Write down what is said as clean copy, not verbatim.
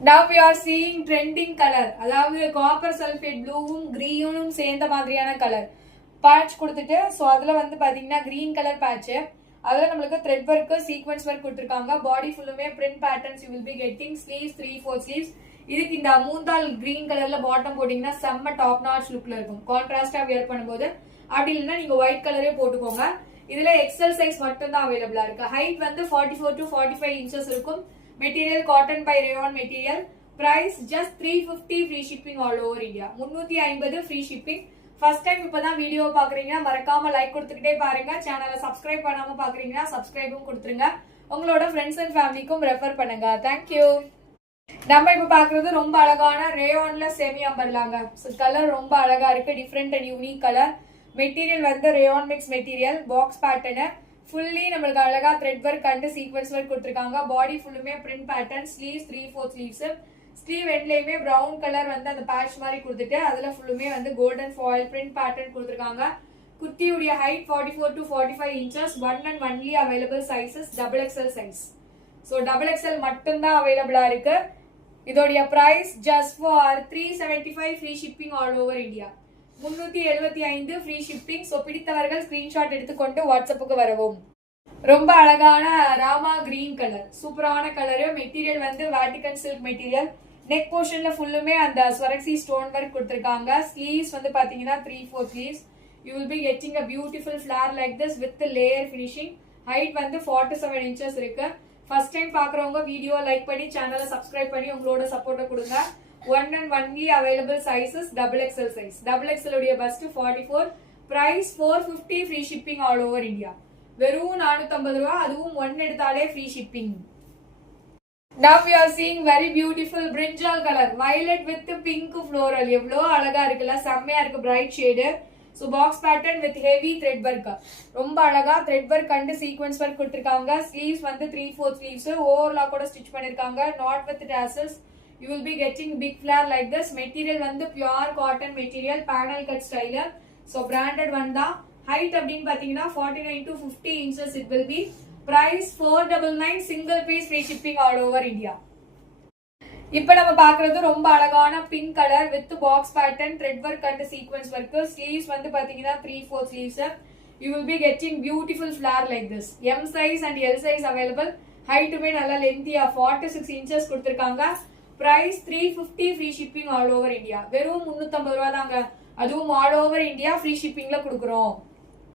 Now we are seeing trending color. அதாவது copper sulphate ப்ளூவும் கிரீனும் சேர்ந்த மாதிரியான கலர் பேட்ச் கொடுத்துட்டு ஸோ அதில் வந்து பார்த்தீங்கன்னா கிரீன் கலர் பேட்ச் அதில் நம்மளுக்கு த்ரெட் ஒர்க்கு சீக்வன்ஸ் ஒர்க் கொடுத்துருக்காங்க. பாடி ஃபுல்லுமே print patterns you will be getting. Sleeves 3/4 sleeves. இதுக்கு இந்த மூந்தால் கிரீன் கலர்ல பாட்டம் போட்டீங்கன்னா செம்ம டாப் நாட்ச் லுக்ல இருக்கும். கான்ட்ராஸ்டா வியர் பண்ணும்போது. அப்படி இல்லைன்னா நீங்க ஒயிட் கலரே போட்டுக்கோங்க. இதுல எக்ஸல் சைஸ் மட்டும் தான் அவைலபிளா இருக்கு. ஹைட் வந்து 44 to 45 இன்ச்சஸ் இருக்கும். Material cotton by rayon material. Price just 350 free shipping all over India. 350 free shipping. First time இப்பதான் வீடியோ பாக்குறீங்கன்னா மறக்காம லைக் கொடுத்துக்கிட்டே பாருங்க. சேனலை சப்ஸ்கிரைப் பண்ணாம பாக்குறீங்கன்னா சப்ஸ்கிரைபும் கொடுத்துருங்க. உங்களோட ஃப்ரெண்ட்ஸ் அண்ட் ஃபேமிலிக்கும் ரெஃபர் பண்ணுங்க. தேங்க்யூ. நம்ம இப்ப பாக்குறது ரொம்ப அழகான ரேயான்ல செமி அம்பர்லாங்க. கலர் ரொம்ப அழகா இருக்கு. Different and unique colour. Material வந்து rayon mix material. Box pattern fully நம்மளுக்கு அழகா thread work and sequence work கொடுத்துருக்காங்க. பாடி ஃபுல்லுமே print pattern. Sleeves 3/4 sleeves. Sleeve எண்ட்லயுமே பிரவுன் கலர் வந்து அந்த பேட்ச் மாதிரி கொடுத்துட்டு அதுல ஃபுல்லுமே வந்து கோல்டன் ஃபாயில் பிரிண்ட் பேட்டர்ன் கொடுத்துருக்காங்க. குர்த்தியுடைய height 44 to 45 inches. One and only available sizes XXL size. So XXL மட்டும்தான் அவைலபிளா இருக்கு. இதோடைய price just for 375 free shipping all over India. 375 free shipping. So பிடித்தவர்கள் ஸ்கிரீன்ஷாட் எடுத்துக்கொண்டு வாட்ஸ்அப்புக்கு வரவும். ரொம்ப அழகான ராமா கிரீன் கலர். சூப்பரான கலரு. மெட்டீரியல் வந்து வேட்டிகன் சில்க் மெட்டீரியல். நெக் போர்ஷன்ல ஃபுல்லுமே அந்த ஸ்வரக்ஸி ஸ்டோன் ஒர்க் கொடுத்துருக்காங்க. ஸ்லீவ்ஸ் வந்து பாத்தீங்கன்னா 3/4 sleeves. You will be getting a beautiful flare like this with layer finishing. Height வந்து 47 இன்ச்சஸ் இருக்கு. ஃபர்ஸ்ட் டைம் பாக்குறவங்க வீடியோ லைக் பண்ணி சேனலை சப்ஸ்கிரைப் பண்ணி உங்களோட சப்போர்ட்டை கொடுங்க. One and only available sizes XXL size. XXL உடைய bust 44. Price 450 free shipping all over India. வெறும் 450 ரூபா. அதுவும் ஒன் எடுத்தாலே free shipping. Now we are seeing very beautiful brinjal color. Violet with pink floral. எவ்வளோ அழகா இருக்குல்ல. செம்மையா இருக்கு. Bright shade. So box pattern with heavy thread work. ரொம்ப அழகா thread work and sequence work கொடுத்துருக்காங்க. ஸ்லீவ்ஸ் வந்து 3/4 ஸ்லீவ்ஸ். ஓவர்லாக் கூட ஸ்டிச் பண்ணிருக்காங்க. Not with tassels. You will be getting big flare like this. Material வந்து pure cotton material. Panel cut ஸ்டைல. So branded one தான். Height அப்படின்னு பாத்தீங்கன்னா 49 to 50 inches it will be. Price 499 single piece free shipping all over India. இப்ப நம்ம பாக்குறது ரொம்ப அழகான pink colour with box pattern thread work and sequence work. Sleeves வந்து பாத்தீங்கன்னா 3/4 sleeves. You will be getting beautiful flare like this. M size and L size available. ஹைட்டுமே நல்லா லென்த்தியா 46 இன்ச்சஸ் கொடுத்துருக்காங்க. Price 350 free shipping all over India. வெறும் 350 ரூபா தாங்க. அதுவும் ஆல் ஓவர் இந்தியா ஃப்ரீ ஷிப்பிங்ல கொடுக்குறோம்.